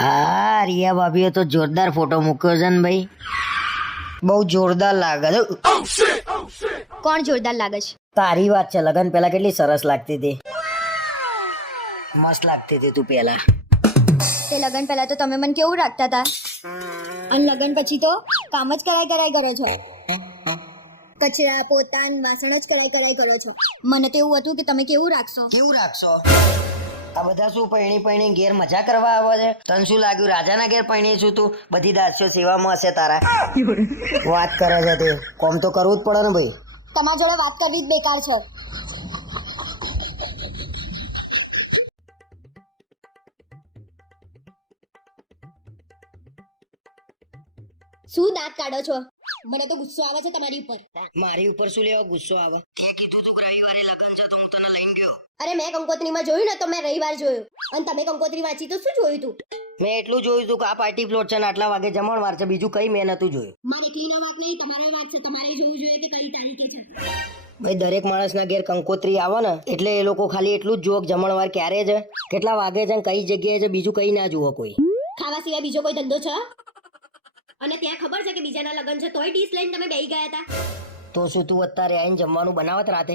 હા રિયા ભાભીએ તો જોરદાર ફોટો મૂક્યો છે ને ભાઈ. બહુ જોરદાર લાગે છે. કોણ જોરદાર લાગે છે? તારી વાત છે લગન પહેલા કેટલી સરસ લાગતી હતી. મસ્ત લાગતી હતી તું પેલા તે લગન પહેલા તો તમે મને કેવું રાખતા હતા? અને લગન પછી તો કામ જ કરાય કરાય કરો છો. કચરા પોતાન વાસણ જ કરાય કરાય કરો છો. મને તો એવું હતું કે તમે કેવું રાખશો? કેવું રાખશો? આ બધા શું પૈણી પૈણી ઘેર મજા કરવા આવે છે? તને શું લાગ્યું? રાજાના ઘેર પૈણી છું તું? બધી દાસીઓ સેવામાં હશે તારા. વાત કરે છે તે. કોમ તો કરવું જ પડે ને ભાઈ. તમારા જોડે વાત કરવી જ બેકાર છે. શું દાંત કાઢો છો? મને તો ગુસ્સો આવે છે તમારી ઉપર. મારી ઉપર શું લેવા ગુસ્સો આવે? અરે મેં કંકોત્રીમાં જોયું ને તો મેં રવિવાર જોયું. અને તમે કંકોત્રી વાંચી તો શું જોયું તું? મેં એટલું જોયું તું કે આ પાર્ટી પ્લોટ છે ને આટલા વાગે જમણવાર છે બીજું કઈ મેં નતું જોયું. ભાઈ દરેક માણસના ઘેર કંકોત્રી આવે ને એટલે એ લોકો ખાલી એટલું જ કે જમણવાર ક્યારે છે કેટલા વાગે છે કઈ જગ્યાએ છે બીજું કઈ ના જુઓ કોઈ. ખાવા સિવાય બીજો કોઈ ધંધો છે? અને ત્યાં ખબર છે કે બીજાના લગ્ન છે તોય ડીશ લઈને તમે બેહી ગયા હતા? તો શું તું અત્યારે આઈને જમવાનું બનાવત રાતે?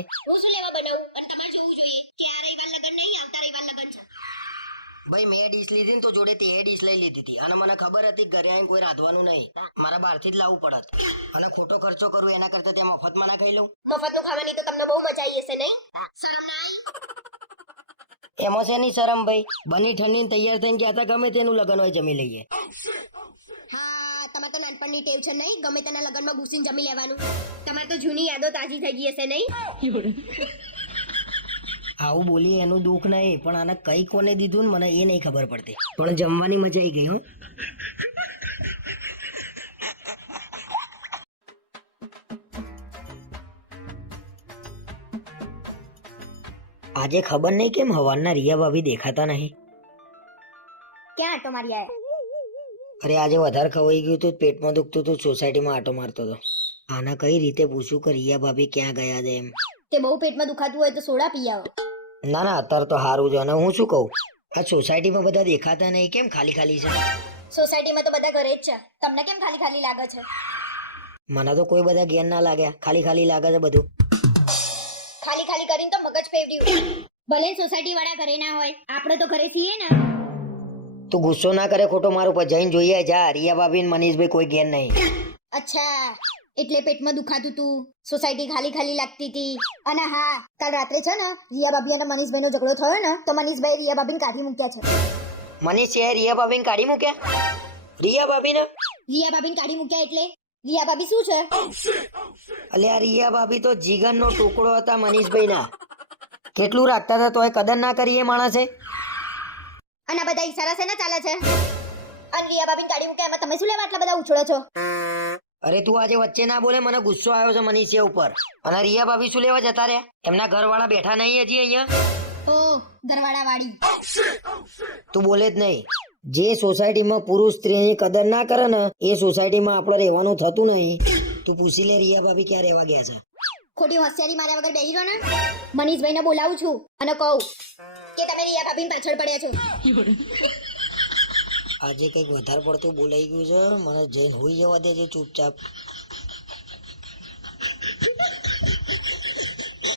ભાઈ મેં ડીશ લીધી ને તો જોડે તે ડીશ લઈ લીધી હતી. અને મને ખબર હતી ઘરે આવીને કોઈ રાંધવાનું નહીં. મારા બહારથી જ લાવવું પડત. અને ખોટો ખર્ચો કરું એના કરતા ત્યાં મફતમાં ના ખાઈ લઉં. મફતનું ખાવાની તો તમને બહુ મજા આવી હશે નહીં એમાં શેની શરમ ભાઈ. બની ઠંડી તૈયાર થઈને ગયા હતા ગમે તેનું લગ્ન હોય જમી લઈએ. હા તમારે તો નાનપણની ટેવ છે નહીં? ગમે તેના લગ્નમાં ઘૂસીને જમી લેવાનું. તમારે તો જૂની યાદો તાજી થઈ ગઈ હશે નહીં? આવું બોલી એનું દુઃખ નહીં પણ આને કઈ કોને દીધું ને મને એ નહીં ખબર પડતી. પણ જમવાની મજા આવી ગઈ હું. આજે ખબર નહીં કેમ હવારના રિયા ભાભી દેખાતા નહીં? ક્યાં આટો મારી અરે આજે વધારે ખવાઈ ગયું હતું પેટમાં દુખતું હતું સોસાયટીમાં આટો મારતો હતો આના કઈ રીતે પૂછું કે રિયા ભાભી ક્યાં ગયા છે એમ? તે બહુ પેટમાં દુખાતું હોય તો સોડા પી આવો. ના ના અત્યારે તો સારું છે. અને હું શું કહું? આ સોસાયટીમાં બધા દેખાતા નહીં. કેમ ખાલી ખાલી છે? સોસાયટીમાં તો બધા ઘરે જ છે. તમને કેમ ખાલી ખાલી લાગે છે? મને તો કોઈ બધા જ્ઞાન ના લાગ્યા. ખાલી ખાલી લાગે છે બધું. ખાલી ખાલી કરીને તો મગજ ફેવડ્યું ભલે સોસાયટી વાળા ઘરે ના હોય. આપણે તો ઘરે છીએ ને. તું ગુસ્સો ના કરે ખોટો મારું પર જઈને જોઈએ. જા રિયા ભાભી મનીષભાઈ કોઈ ગેર નહીં. અચ્છા. એટલે પેટમાં દુખાતું તું. સોસાયટી ખાલી ખાલી લાગતી હતી અને હા કાલ રાત્રે છે ને રિયા ભાભી અને મનીષભાઈ નો ઝઘડો થયો ને તો મનીષભાઈ રિયા ભાભીને કાઢી મૂક્યા છે. મનીષ છે રિયા ભાભી કાઢી મૂક્યા? રિયા ભાભી ને રિયા ભાભીને કાઢી મૂક્યા એટલે? રિયા ભાભી શું છે? અલે આ રિયા ભાભી તો જીગરનો ટુકડો હતા મનીષભાઈ ના કેટલું રાખતા હતા તોય કદર ના કરી એ માણસે. અને આ બધા ઈશારા છે ને ચાલે છે? અને રિયા ભાભીને કાઢી મૂક્યા એમાં તમે શું લેવા આટલા બધા ઉછળો છો? અરે તું આજે વચ્ચે ના બોલે મને ગુસ્સો આવ્યો છે મનીષિયા ઉપર. અને રિયા ભાભી શું લેવા જતા રહ્યા? એમના ઘરવાળા બેઠા નહીં હજી અહીંયા? ઓ ઘરવાળા વાળી તું બોલે જ નહીં. જે સોસાયટીમાં પુરુષ સ્ત્રીની કદર ના કરે ને એ સોસાયટીમાં આપણે રહેવાનું થતું નહીં. તું પૂછી લે રિયા ભાભી ક્યાં રહેવા ગયા છે. ખોટી હોશિયારી માર્યા વગર બેહી રહો ને. મનીષભાઈને બોલાવું છું અને કહું કે તમે રિયા ભાભીની પાછળ પડ્યા છો. આજે કંઈક વધારે પડતું બોલાઈ ગયું છે. મને જઈને હોઈ જવા દેજો ચૂપચાપ.